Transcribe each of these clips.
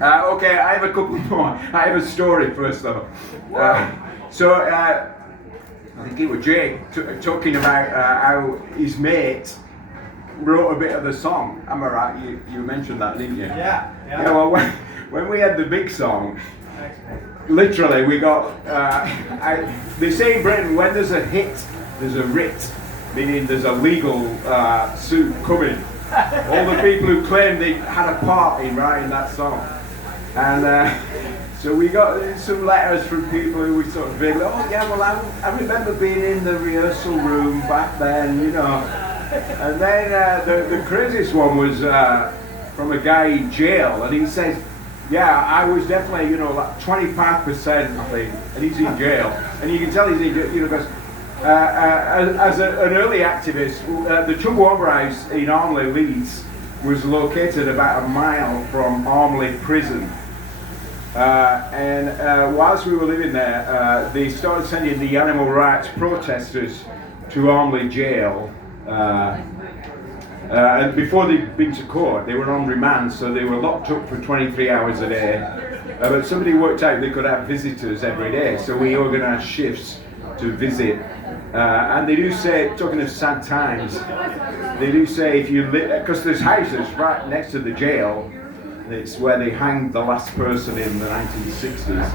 Okay, I have a couple more. I have a story first though. I think it was Jake talking about how his mate wrote a bit of the song. Am I right? You mentioned that, didn't you? Yeah. Yeah, well, when we had the big song, literally we got, they say in Britain, when there's a hit, there's a writ, meaning there's a legal suit coming. All the people who claim they had a part in writing that song. And so we got some letters from people who we sort of vaguely, oh yeah, well I remember being in the rehearsal room back then, you know. And then the craziest one was from a guy in jail, and he says, yeah, I was definitely, you know, like 25%, I think, and he's in jail. And you can tell he's in jail, you know, because as an early activist, the Chumbo Opera House in Armley, Leeds, was located about a mile from Armley Prison. And whilst we were living there, they started sending the animal rights protesters to Armley Jail. And before they'd been to court, they were on remand, so they were locked up for 23 hours a day. But somebody worked out they could have visitors every day, so we organised shifts to visit. And they do say, talking of sad times, they do say if you live, because there's houses right next to the jail, it's where they hanged the last person in the 1960s.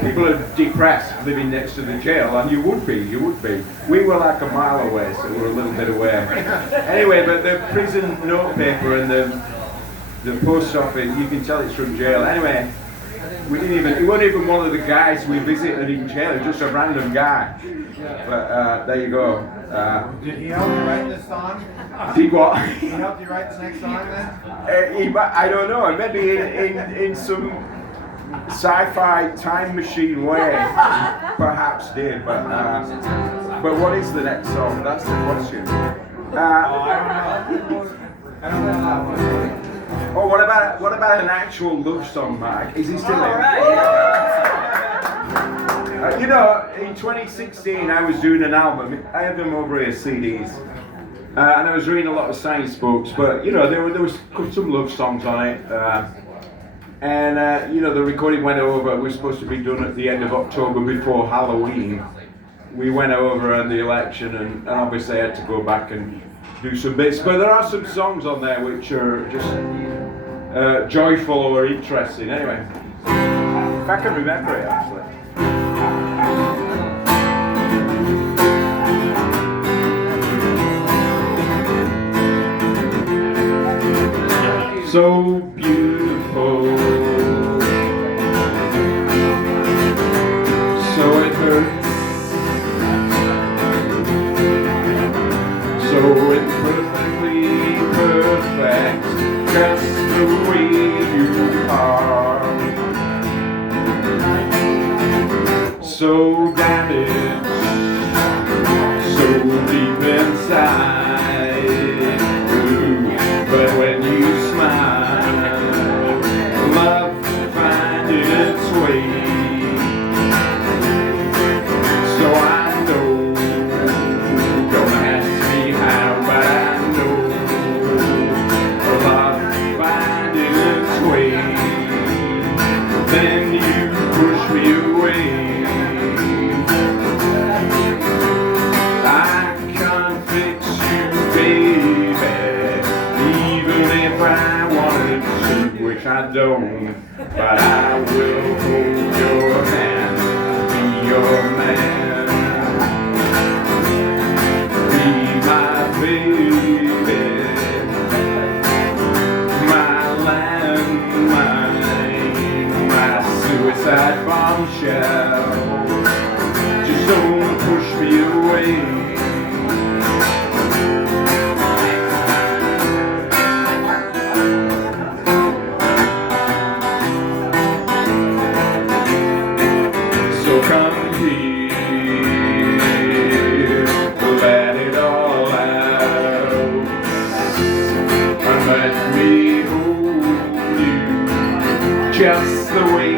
People are depressed living next to the jail, and you would be. We were like a mile away, so we were a little bit away. Anyway, but the prison notepaper and the post office, you can tell it's from jail. Anyway, it wasn't even one of the guys we visited in jail, it was just a random guy. But there you go. Did he help you write this song? Did what? Did he help you write the next song then? I don't know, maybe in some sci-fi time machine way, perhaps did, but what is the next song? That's the question. I don't know. Oh, what about an actual love song, Mike? Is he still in? You know, in 2016 I was doing an album. I had them over here, CDs. And I was reading a lot of science books, but you know, there was some love songs on it. You know, the recording went over. It was supposed to be done at the end of October before Halloween. We went over on the election, and obviously I had to go back and do some bits. But there are some songs on there which are just joyful or interesting. Anyway, if I can remember it actually. So beautiful, so it hurts, so imperfectly perfect, just the way you are, so damaged, so deep inside, ooh, but when you smile, love finds its way. So I know, don't ask me how, but I know, love finds its way. Then you push me away. I can't fix you, baby, even if I wanted to, which I don't, but I will hold your hand, be your man, be my baby, my landmine, my suicide bombshell, just don't push me away. Come here, let it all out, and let me hold you just the way